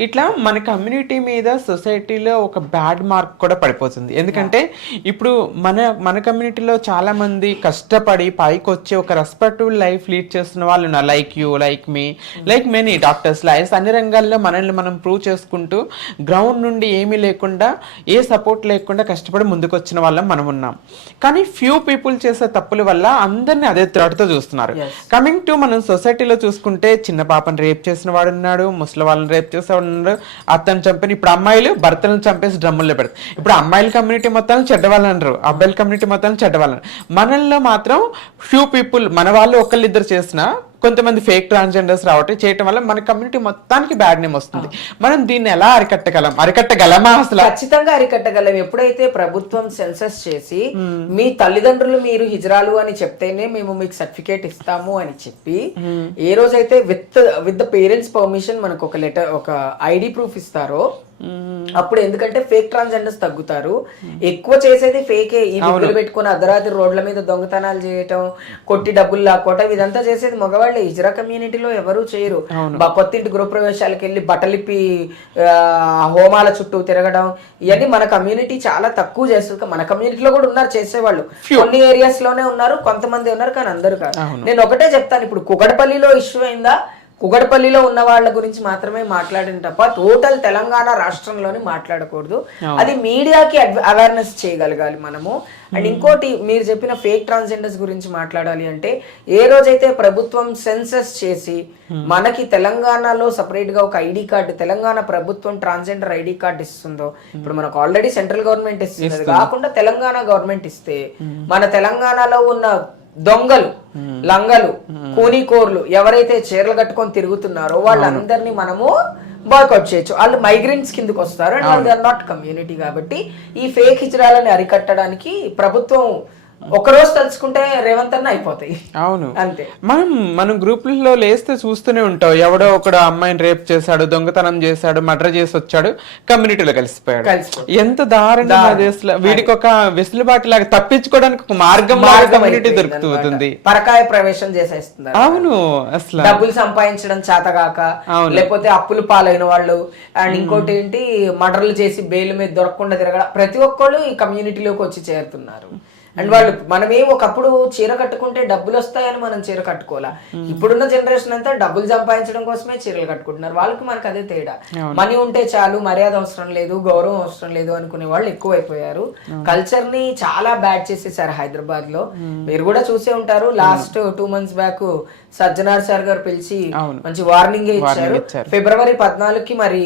ఇట్లా మన కమ్యూనిటీ మీద సొసైటీలో ఒక బ్యాడ్ మార్క్ కూడా పడిపోతుంది. ఎందుకంటే ఇప్పుడు మన మన కమ్యూనిటీలో చాలా మంది కష్టపడి పైకి వచ్చి ఒక రెస్పెక్టబుల్ లైఫ్ లీడ్ చేస్తున్న వాళ్ళు ఉన్నారు. Like you like me like many doctors life అన్ని రంగాల్లో మనల్ని మనం ప్రూవ్ చేసుకుంటూ గ్రౌండ్ నుండి ఏమీ లేకుండా ఏ సపోర్ట్ లేకుండా కష్టపడి ముందుకు వచ్చిన వాళ్ళం మనం ఉన్నాం. కానీ ఫ్యూ పీపుల్ చేసే తప్పుల వల్ల అందరినీ అదే త్రాటుతో చూస్తున్నారు. కమింగ్ టు మనం సొసైటీలో చూసుకుంటే చిన్న పాపని రేప్ చేసిన వాడు ఉన్నాడు ముసలి వాళ్ళని రేప్ చేసేవాడు ఉన్నాడు అతను చంపిన ఇప్పుడు అమ్మాయిలు భర్తలను చంపేసి డ్రమ్ముల్లో పెడతారు. ఇప్పుడు అమ్మాయిల కమ్యూనిటీ మొత్తాన్ని చెడ్డవాళ్ళు అంటారు అబ్బాయిల కమ్యూనిటీ మొత్తాన్ని చెడ్డవాళ్ళు మనల్లో మాత్రం ఫ్యూ పీపుల్ మన వాళ్ళు ఒకళ్ళిద్దరు చేసిన కొంతమంది ఫేక్ ట్రాన్స్జెండర్స్ రావటం చేయటం వల్ల మన కమ్యూనిటీ మొత్తానికి బ్యాడ్ నేమ్ వస్తుంది. మనం దీన్ని ఎలా అరికట్టగలం? అరికట్టగలమా అసలు? ఖచ్చితంగా అరికట్టగలం. ఎప్పుడైతే ప్రభుత్వం సెన్సస్ చేసి మీ తల్లిదండ్రులు మీరు హిజరాలు అని చెప్తేనే మేము మీకు సర్టిఫికేట్ ఇస్తాము అని చెప్పి ఏ రోజైతే with with the parents permission మనకు ఒక లెటర్ ఒక ఐడి ప్రూఫ్ ఇస్తారో అప్పుడు ఎందుకంటే ఫేక్ ట్రాన్స్జెండర్స్ తగ్గుతారు. ఎక్కువ చేసేది ఫేకే ఈ విగ్గులు పెట్టుకుని అర్ధరాత్రి రోడ్ల మీద దొంగతనాలు చేయటం కొట్టి డబ్బులు లాక్కోవటం ఇదంతా చేసేది మగవాళ్ళే. ఇజ్రా కమ్యూనిటీలో ఎవరు చేయరు. బా కొత్తింటి గృహప్రవేశాలకు వెళ్ళి బట్టలిప్పి ఆ, హోమాల చుట్టూ తిరగడం ఇవన్నీ మన కమ్యూనిటీ చాలా తక్కువ చేస్తుంది. మన కమ్యూనిటీలో కూడా ఉన్నారు చేసేవాళ్ళు. కొన్ని ఏరియాస్లోనే ఉన్నారు కొంతమంది ఉన్నారు కానీ అందరూ కాదు. నేను ఒకటే చెప్తాను ఇప్పుడు కుగడపల్లిలో ఇష్యూ అయిందా? కుగడపల్లిలో ఉన్న వాళ్ళ గురించి మాత్రమే మాట్లాడిన తప్ప టోటల్ తెలంగాణ రాష్ట్రంలోని మాట్లాడకూడదు. అది మీడియాకి అవేర్నెస్ చేయగలగాలి మనము. అండ్ ఇంకోటి మీరు చెప్పిన ఫేక్ ట్రాన్స్జెండర్స్ గురించి మాట్లాడాలి అంటే ఏ రోజైతే ప్రభుత్వం సెన్సస్ చేసి మనకి తెలంగాణలో సపరేట్గా ఒక ఐడి కార్డు తెలంగాణ ప్రభుత్వం ట్రాన్స్జెండర్ ఐడి కార్డు ఇస్తుందో ఇప్పుడు మనకు ఆల్రెడీ సెంట్రల్ గవర్నమెంట్ ఇస్తుంది. కాకుండా తెలంగాణ గవర్నమెంట్ ఇస్తే మన తెలంగాణలో ఉన్న దొంగలు లంగలు కూనీకోర్లు ఎవరైతే చీరలు కట్టుకొని తిరుగుతున్నారో వాళ్ళందరినీ మనము బాయ్కౌట్ చేయొచ్చు. వాళ్ళు మైగ్రెంట్స్ కిందకి వస్తారు. అండ్ వాళ్ళు ఆర్ నాట్ కమ్యూనిటీ కాబట్టి ఈ ఫేక్ హిజరాలని అరికట్టడానికి ప్రభుత్వం ఒక రోజు తలుచుకుంటే రేవంత్ అన్న అయిపోతాయి. అవును. అంతే. మనం మనం గ్రూపుల్లో లేస్తే చూస్తూనే ఉంటాం. ఎవడో ఒకడు అమ్మాయిని రేప్ చేశాడు దొంగతనం చేశాడు మర్డర్ చేసి వచ్చాడు కమ్యూనిటీలో కలిసిపోయాడు. ఎంత దారుణం అది అసలు వీడికి ఒక వెసులుబాటు లాగా తప్పించుకోవడానికి ఒక మార్గం మార్గం కమ్యూనిటీ దొరుకుతుంది. పరకాయ ప్రవేశం చేసేస్తున్నారు. అవును అసలు. డబ్బులు సంపాదించడం చేతగాక లేకపోతే అప్పులు పాలైన వాళ్ళు. అండ్ ఇంకోటి ఏంటి మర్డర్లు చేసి బెయిల్ మీద దొరకకుండా తిరగడం. ప్రతి ఒక్కళ్ళు ఈ కమ్యూనిటీలోకి వచ్చి చేరుతున్నారు. అండ్ వాళ్ళు మనమేం ఒకప్పుడు చీర కట్టుకుంటే డబ్బులు వస్తాయని మనం చీర కట్టుకోవాలా. ఇప్పుడున్న జనరేషన్ అంతా డబ్బులు సంపాదించడం కోసమే చీరలు కట్టుకుంటున్నారు. వాళ్ళకి మనకు అదే తేడా. మనీ ఉంటే చాలు మర్యాద అవసరం లేదు గౌరవం అవసరం లేదు అనుకునే వాళ్ళు ఎక్కువైపోయారు. కల్చర్ని చాలా బ్యాడ్ చేసేసారు హైదరాబాద్లో మీరు కూడా చూసే ఉంటారు. Last two months back Sajjanar sir గారు పిలిచి మంచి వార్నింగ్ ఇచ్చారు. ఫిబ్రవరి పద్నాలుగుకి మరి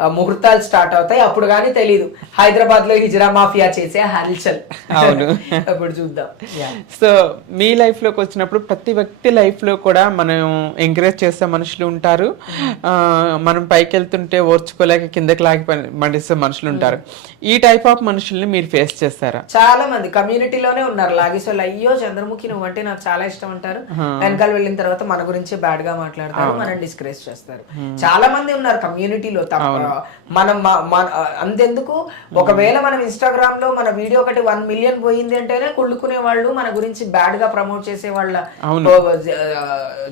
ముహూర్తాలు స్టార్ట్ అవుతాయి. అప్పుడు కానీ తెలియదు హైదరాబాద్లో హిజ్రా మాఫియా చేసే హల్చల్. అవును. అప్పుడు చూద్దాం. సో మీ లైఫ్లోకి వచ్చినప్పుడు ప్రతి వ్యక్తి లైఫ్లో కూడా మనం ఎంకరేజ్ చేసే మనుషులు ఉంటారు. మనం పైకి వెళ్తుంటే ఓర్చుకోలేక కిందకి లాగి మండిస్తే మనుషులు ఉంటారు. ఈ టైప్ ఆఫ్ మనుషుల్ని మీరు ఫేస్ చేస్తారా? చాలా మంది కమ్యూనిటీలోనే ఉన్నారు. లాగేసోళ్ళు అయ్యో చంద్రముఖి నువ్వు అంటే నాకు చాలా ఇష్టం అంటారు. వెనకాల వెళ్ళిన తర్వాత మన గురించి బ్యాడ్గా మాట్లాడతారు. మనం డిస్కరేజ్ చేస్తారు. చాలా మంది ఉన్నారు కమ్యూనిటీలో తప్ప. మనం అంతెందుకు? ఒకవేళ మనం ఇన్స్టాగ్రామ్లో మన వీడియో ఒకటి వన్ మిలియన్ పోయింది అంటేనే కుళ్ళుకునే వాళ్ళు మన గురించి బ్యాడ్గా ప్రమోట్ చేసే వాళ్ళ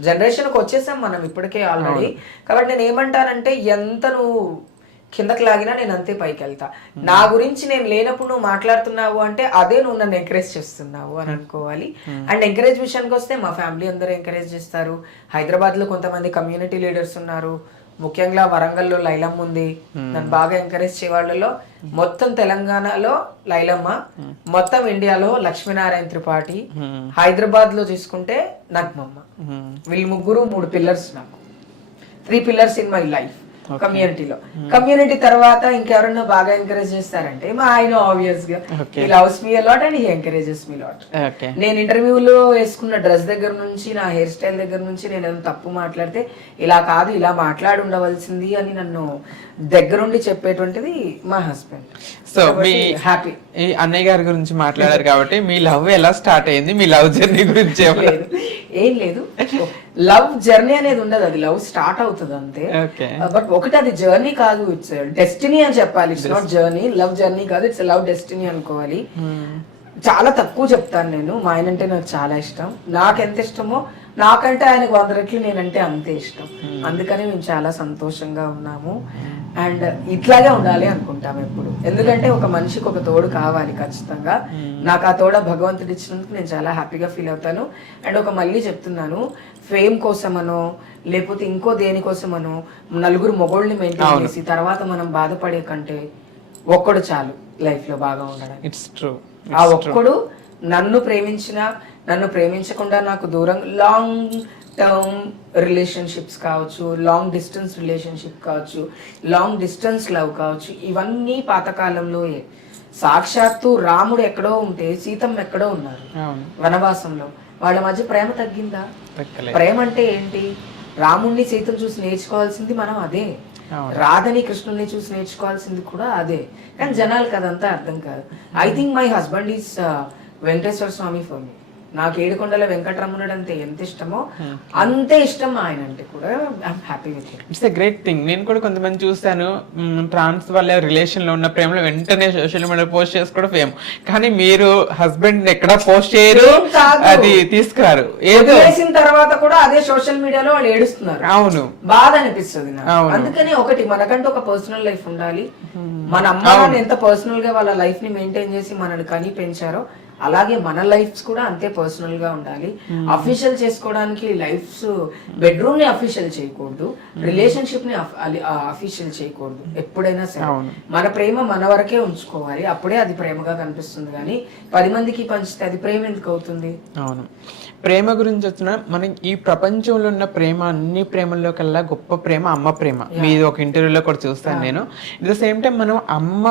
జనరేషన్కి వచ్చేసాం మనం ఇప్పటికే ఆల్రెడీ కాబట్టి నేను ఏమంటానంటే ఎంత నువ్వు కిందకి లాగినా నేను అంతే పైకి వెళ్తా. నా గురించి నేను లేనప్పుడు నువ్వు మాట్లాడుతున్నావు అంటే అదే నువ్వు నన్ను ఎంకరేజ్ చేస్తున్నావు అని అనుకోవాలి. అండ్ ఎంకరేజ్ విషయానికి వస్తే మా ఫ్యామిలీ అందరూ ఎంకరేజ్ చేస్తారు. హైదరాబాద్లో కొంతమంది కమ్యూనిటీ లీడర్స్ ఉన్నారు. ముఖ్యంగా వరంగల్లో లైలమ్మ ఉంది. నన్ను బాగా ఎంకరేజ్ చేయ వాళ్ళలో మొత్తం తెలంగాణలో లైలమ్మ మొత్తం ఇండియాలో లక్ష్మీనారాయణ త్రిపాఠి హైదరాబాద్లో చూసుకుంటే నగ్మమ్మ. వీళ్ళు ముగ్గురు మూడు పిల్లర్స్ నాకు three pillars in my life కమ్యూనిటీలో కమ్యూనిటీ తర్వాత ఇంకెవరన్నా బాగా ఎంకరేజ్ చేస్తారంటే మా ఆయన ఆబ్వియస్గా. He loves me lot and he encourages me lot నేను ఇంటర్వ్యూలో వేసుకున్న డ్రెస్ దగ్గర నుంచి నా హెయిర్ స్టైల్ దగ్గర నుంచి నేను ఏదైనా తప్పు మాట్లాడితే ఇలా కాదు ఇలా మాట్లాడి ఉండవలసింది అని నన్ను దగ్గరుండి చెప్పేటువంటిది మా హస్బెండ్ సో మీ హ్యాపీ అన్నయ్య గారి గురించి మాట్లాడారు కాబట్టి మీ లవ్ ఎలా స్టార్ట్ అయింది? మీ లవ్ జర్నీ గురించి ఏం లేదు. లవ్ జర్నీ అనేది ఉండదు అది లవ్ స్టార్ట్ అవుతుంది అంతే. బట్ ఒకటి అది జర్నీ కాదు ఇట్స్ డెస్టినీ అని చెప్పాలి. It's not journey love journey కాదు ఇట్స్ లవ్ డెస్టినీ అనుకోవాలి. చాలా తక్కువ చెప్తాను నేను. మా ఆయన అంటే నాకు చాలా ఇష్టం. నాకు ఎంత ఇష్టమో నాకంటే ఆయనకు వంద రెట్లు నేనంటే అంతే ఇష్టం. అందుకని మేము చాలా సంతోషంగా ఉన్నాము. అండ్ ఇట్లాగే ఉండాలి అనుకుంటాం ఎప్పుడు. ఎందుకంటే ఒక మనిషికి ఒక తోడు కావాలి ఖచ్చితంగా. నాకు ఆ తోడ భగవంతుడు ఇచ్చినందుకు నేను చాలా హ్యాపీగా ఫీల్ అవుతాను. అండ్ ఒక మళ్ళీ చెప్తున్నాను ఫేమ్ కోసమనో లేకపోతే ఇంకో దేనికోసమనో నలుగురు మొగోళ్ళని మెయింటైన్ చేసి తర్వాత మనం బాధపడే కంటే ఒక్కడు చాలు లైఫ్లో బాగా ఉండడానికి. ఇట్స్ ట్రూ ఆ ఒక్కడు నన్ను ప్రేమించిన నన్ను ప్రేమించకుండా నాకు దూరం లాంగ్ టర్మ్ రిలేషన్షిప్స్ కావచ్చు లాంగ్ డిస్టెన్స్ రిలేషన్షిప్ కావచ్చు లాంగ్ డిస్టెన్స్ లవ్ కావచ్చు ఇవన్నీ పాతకాలంలోయే. సాక్షాత్తు రాముడు ఎక్కడో ఉంటే సీతమ్మ ఎక్కడో ఉన్నారు. వనవాసంలో. వాళ్ళ మధ్య ప్రేమ తగ్గిందా. ప్రేమ అంటే ఏంటి? రాముణ్ణి సీతను చూసి నేర్చుకోవాల్సింది మనం అదే. రాధని కృష్ణుని చూసి నేర్చుకోవాల్సింది కూడా అదే. కానీ జనాలకి అదంతా అర్థం కాదు. I think my husband is Venkateswara Swamy for me నాకు ఏడుకొండల వెంకటరమణుడు అంటే ఎంత ఇష్టమో అంతే ఇష్టం ఆయన అంటే కూడా I'm happy with it's a great thing నేను కూడా కొంతమంది చూస్తాను ట్రాన్స్ వాళ్ళ రిలేషన్లో ఉన్న ప్రేమలో వెంటనే సోషల్ మీడియా పోస్ట్ చేసుకోవడం ఫేమ్ కానీ మీరు హస్బెండ్ ఎక్కడ పోస్ట్ చేయరు. అది తీసుకురారు. ఏదో వదిలేసిన తర్వాత కూడా అదే సోషల్ మీడియాలో వాళ్ళు ఏడుస్తున్నారు. అవును. బాధ అనిపిస్తుంది. అందుకని ఒకటి మనకంటూ ఒక పర్సనల్ లైఫ్ ఉండాలి. మన అమ్మ ఎంత పర్సనల్గా వాళ్ళ లైఫ్ని మెయింటైన్ చేసి మనల్ని కని పెంచారో అలాగే మన లైఫ్స్ కూడా అంతే పర్సనల్గా ఉండాలి. అఫీషియల్ చేసుకోవడానికి లైఫ్స్ బెడ్రూమ్ని అఫీషియల్ చేయకూడదు రిలేషన్షిప్ని అఫీషియల్ చేయకూడదు. ఎప్పుడైనా సరే. మన ప్రేమ మన వరకే ఉంచుకోవాలి. అప్పుడే అది ప్రేమగా కనిపిస్తుంది. కానీ పది మందికి పంచితే అది ప్రేమ ఎందుకు అవుతుంది? అవును. ప్రేమ గురించి వచ్చిన మనం ఈ ప్రపంచంలో ఉన్న ప్రేమ అన్ని ప్రేమల్లో కల్లా గొప్ప ప్రేమ అమ్మ ప్రేమ. మీది ఒక ఇంటర్వ్యూలో కూడా చూస్తాను నేను. ఇట్ ద సేమ్ టైం మనం అమ్మ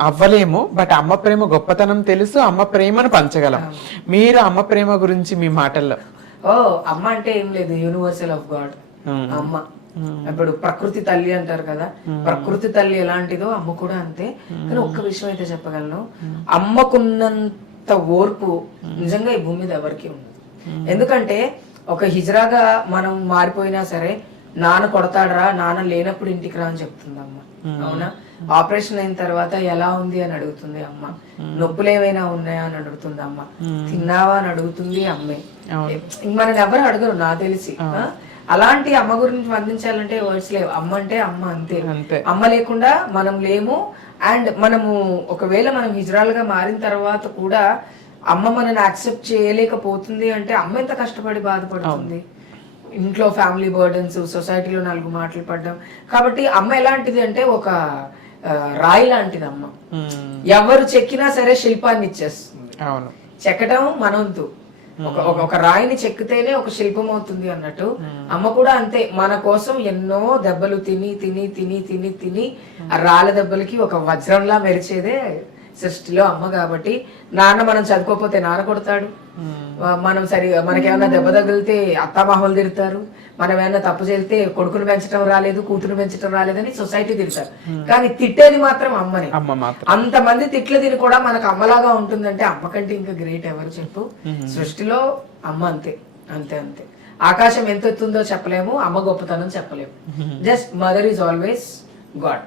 అవ్వలేము బట్ అమ్మ ప్రేమ గొప్పతనం తెలుసు అమ్మ ప్రేమను పంచగలం. మీరు అమ్మ ప్రేమ గురించి మీ మాటల్లో. ఓ అమ్మ అంటే ఏం లేదు యూనివర్సల్ ఆఫ్ గాడ్ Hmm. అమ్మ. ఇప్పుడు ప్రకృతి తల్లి అంటారు కదా. ప్రకృతి తల్లి ఎలాంటిదో అమ్మ కూడా అంతే. కానీ ఒక్క విషయం అయితే చెప్పగలను. అమ్మకున్నంత ఓర్పు నిజంగా ఈ భూమి మీద ఎవరికి ఉండదు. ఎందుకంటే ఒక హిజ్రాగా మనం మారిపోయినా సరే నాన్న కొడతాడరా నాన్న లేనప్పుడు ఇంటికి రా అని చెప్తుంది అమ్మ అవునా? ఆపరేషన్ అయిన తర్వాత ఎలా ఉంది అని అడుగుతుంది అమ్మ. నొప్పులు ఏమైనా ఉన్నాయా అని అడుగుతుంది అమ్మ. తిన్నావా అని అడుగుతుంది అమ్మే. మనల్ని ఎవరు అడగరు నా తెలిసి? అలాంటి అమ్మ గురించి వర్ణించాలంటే వర్డ్స్ లేవు. అమ్మ అంటే అమ్మ అంతే. అంతే. అమ్మ లేకుండా మనం లేము. అండ్ మనము ఒకవేళ మనం హిజ్రాలుగా మారిన తర్వాత కూడా అమ్మ మనని యాక్సెప్ట్ చేయలేకపోతుంది అంటే అమ్మ ఎంత కష్టపడి బాధపడుతుంది? ఇంట్లో ఫ్యామిలీ బర్డన్స్ సొసైటీలో నాలుగు మాటలు పడ్డం. కాబట్టి అమ్మ ఎలాంటిది అంటే ఒక రాయి లాంటిది అమ్మ. మ్మ్. ఎవరు చెక్కినా సరే శిల్పాన్ని ఇచ్చేస్తుంది. అవును. చెక్కడం ఒక ఒక- ఒక రాయిని చెక్కితేనే ఒక శిల్పం అవుతుంది అన్నట్టు. అమ్మ కూడా అంతే. మన కోసం ఎన్నో దెబ్బలు తిని తిని తిని తిని తిని ఆ రాళ్ళ దెబ్బలకి ఒక వజ్రంలా మెరిచేదే సృష్టిలో అమ్మ కాబట్టి నాన్న మనం చదువుకోకపోతే నాన్న కొడతాడు. ఆ, మనం సరిగా మనకేమైనా దెబ్బ తగిలితే అత్తామామలు తిడతారు. మనం ఏమైనా తప్పు చేస్తే కొడుకును పెంచడం రాలేదు కూతురు పెంచడం రాలేదని సొసైటీ తిడతారు. కానీ తిట్టేది మాత్రం అమ్మని. అంతమంది తిట్లు తిని కూడా మనకు అమ్మలాగా ఉంటుందంటే అమ్మ కంటే ఇంకా గ్రేట్ ఎవరు చెప్పు? సృష్టిలో అమ్మ అంతే అంతే అంతే. ఆకాశం ఎంత ఎత్తుందో చెప్పలేము అమ్మ గొప్పతనం చెప్పలేము. Just mother is always God